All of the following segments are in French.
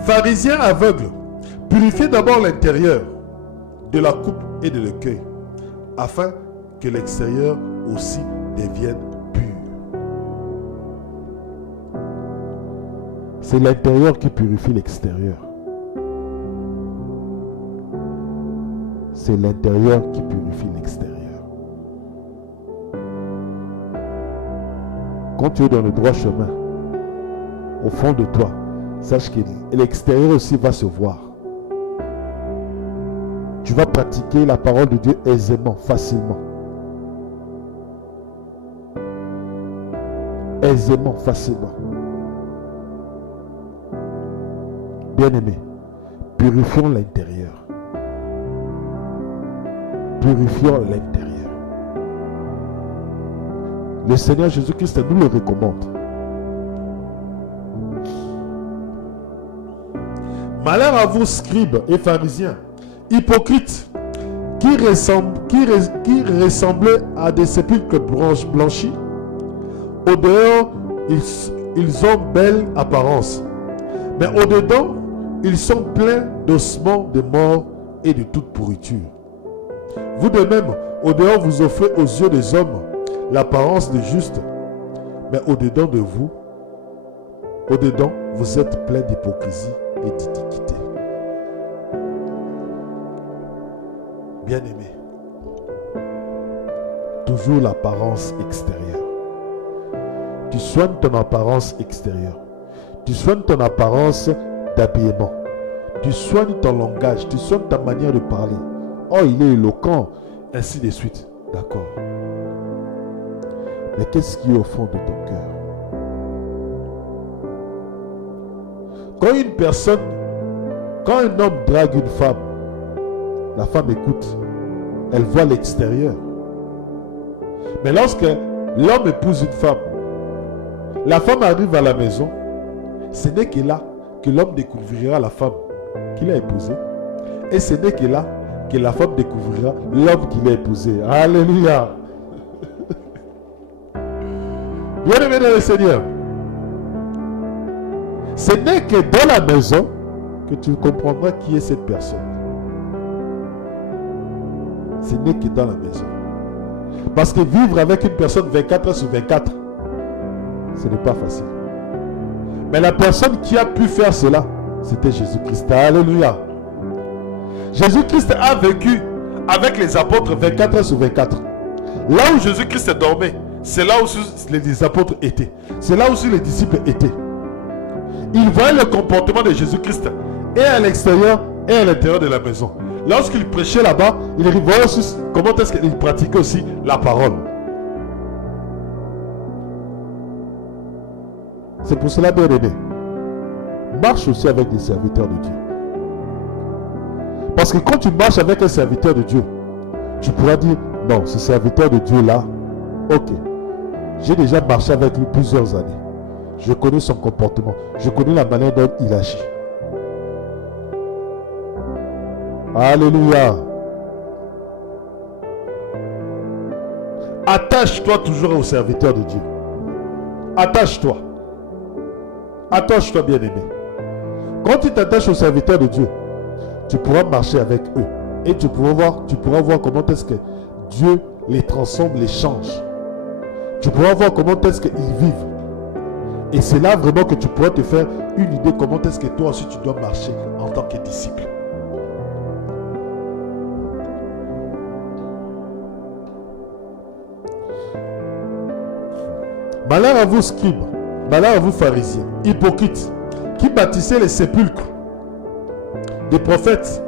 Pharisiens aveugles, purifiez d'abord l'intérieur de la coupe et de l'écueil, afin que l'extérieur aussi devienne pur. C'est l'intérieur qui purifie l'extérieur. C'est l'intérieur qui purifie l'extérieur. Quand tu es dans le droit chemin, au fond de toi, sache que l'extérieur aussi va se voir. Tu vas pratiquer la parole de Dieu aisément, facilement. Aisément, facilement. Bien-aimés, purifions l'intérieur. Purifions l'intérieur. Le Seigneur Jésus-Christ nous le recommande. Malheur à vous, scribes et pharisiens, hypocrites, qui ressemblaient à des sépulcres blanchis. Au dehors, ils ont belle apparence, mais au dedans, ils sont pleins d'ossements de mort et de toute pourriture. Vous de même, au dehors, vous offrez aux yeux des hommes l'apparence de juste, mais au dedans de vous, vous êtes pleins d'hypocrisie et d'iniquité. Bien-aimé, toujours l'apparence extérieure. Tu soignes ton apparence extérieure. Tu soignes ton apparence d'habillement. Tu soignes ton langage. Tu soignes ta manière de parler. Oh, il est éloquent. Ainsi de suite. D'accord. Mais qu'est-ce qui est au fond de ton cœur? Quand un homme drague une femme, la femme écoute. Elle voit l'extérieur. Mais lorsque l'homme épouse une femme, la femme arrive à la maison, ce n'est que là que l'homme découvrira la femme qu'il a épousée. Et ce n'est que là que la femme découvrira l'homme qu'il a épousé. Alléluia. Bien-aimé dans le Seigneur, ce n'est que dans la maison que tu comprendras qui est cette personne. Ce n'est que dans la maison. Parce que vivre avec une personne 24 heures sur 24, ce n'est pas facile. Mais la personne qui a pu faire cela, c'était Jésus-Christ. Alléluia. Jésus-Christ a vécu avec les apôtres 24 heures sur 24. Là où Jésus-Christ dormait, c'est là où les apôtres étaient. C'est là où les disciples étaient. Ils voyaient le comportement de Jésus-Christ et à l'extérieur et à l'intérieur de la maison. Lorsqu'il prêchait là-bas, il voyait aussi comment est-ce qu'il pratiquait aussi la parole. C'est pour cela, bien aimé, marche aussi avec des serviteurs de Dieu. Parce que quand tu marches avec un serviteur de Dieu, tu pourras dire, non, ce serviteur de Dieu là, ok, j'ai déjà marché avec lui plusieurs années. Je connais son comportement. Je connais la manière dont il agit. Alléluia. Attache-toi toujours au serviteur de Dieu. Attache-toi. Attache-toi, bien-aimé. Quand tu t'attaches au serviteur de Dieu, tu pourras marcher avec eux. Et tu pourras voir comment est-ce que Dieu les transforme, les change. Tu pourras voir comment est-ce qu'ils vivent. Et c'est là vraiment que tu pourras te faire une idée comment est-ce que toi aussi tu dois marcher en tant que disciple. Malheur à vous, scribes, malheur à vous, pharisiens, hypocrites, qui bâtissez les sépulcres des prophètes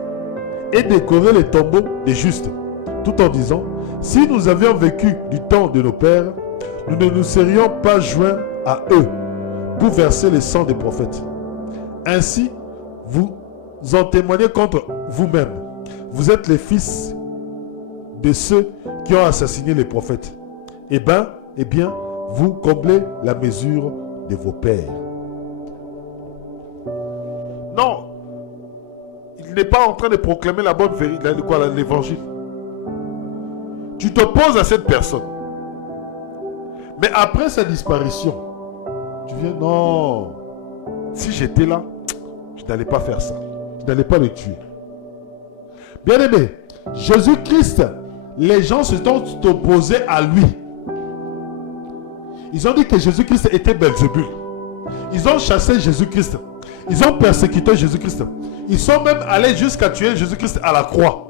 et décorez les tombeaux des justes, tout en disant, si nous avions vécu du temps de nos pères, nous ne nous serions pas joints à eux pour verser le sang des prophètes. Ainsi, vous en témoignez contre vous-même. Vous êtes les fils de ceux qui ont assassiné les prophètes. Eh bien, vous comblez la mesure de vos pères. Non, il n'est pas en train de proclamer la bonne vérité, l'évangile. Tu t'opposes à cette personne. Mais après sa disparition, tu viens, non, si j'étais là, tu n'allais pas faire ça. Tu n'allais pas le tuer. Bien-aimé, Jésus-Christ, les gens se sont opposés à lui. Ils ont dit que Jésus-Christ était Belzébul. Ils ont chassé Jésus-Christ. Ils ont persécuté Jésus-Christ. Ils sont même allés jusqu'à tuer Jésus-Christ à la croix.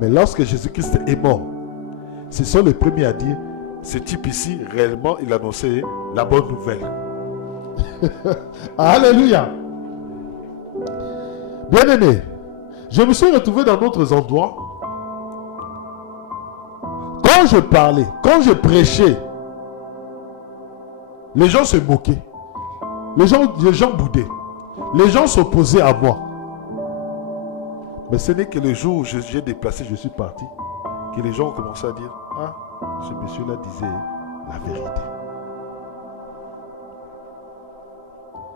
Mais lorsque Jésus-Christ est mort, ce sont les premiers à dire, ce type ici, réellement, il annonçait la bonne nouvelle. Alléluia. Bien-aimé, je me suis retrouvé dans d'autres endroits. Quand je parlais, quand je prêchais, les gens se moquaient. Les gens boudaient. Les gens s'opposaient à moi. Mais ce n'est que le jour où j'ai déplacé, je suis parti, que les gens ont commencé à dire, ah, ce monsieur-là disait la vérité.